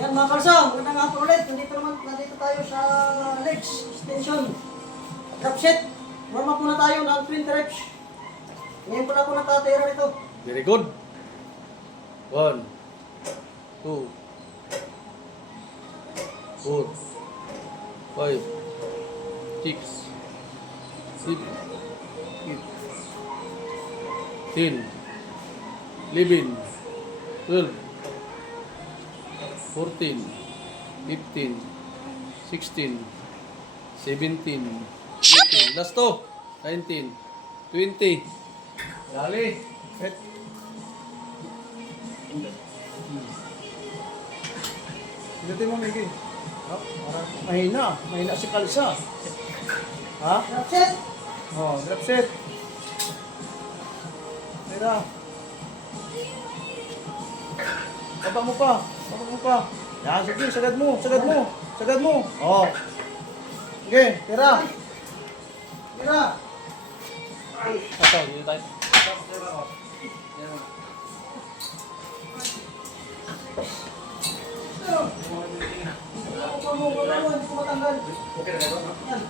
Yan mga kalsam, magandang hapon ulit. Nandito tayo sa legs extension. Drop set. Warm up muna tayo ng 20 reps. Ngayon pala ako nakatira nito. Very good. 1, 2, 4, 5, 6, 7, 8, 10, 11, 12, 14, 15, 16, 17, 18, last to, 19, 20. Dali. Set. Pinutin mo, Miggy. Mahina. Mahina si Kalsa. Ha? Drop set. Oh, drop set. Tira. Baba mo pa. Baba mo pa. Yan, sige. Sagad mo. Sagad mo. Sagad mo. Oh. Sige, tira. Tira. Ito, dito tayo. Upo mo, hindi ko matanggal. Okay na ito, no? Yan.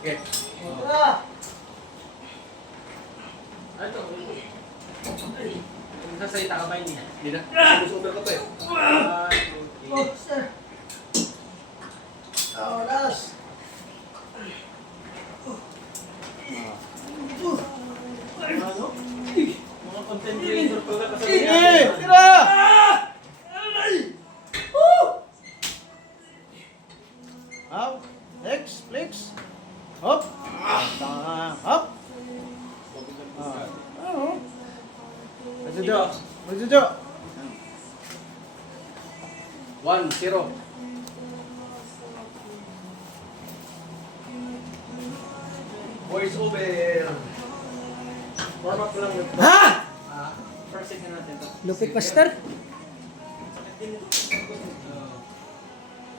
Okay. Tira. Ito. Sasalita ka ba hindi? Hindi na. Super ko to eh. Oh, sir. Oh, last. Ano? Mga content creator pala kasi. Sige, tira. Up. Flex, flex. Hop. Hop. Ano? Majujo. Majujo. 1, 0. Voice over. Warm up lang. Ha? First second natin to. Lupit master. Sakit din ito.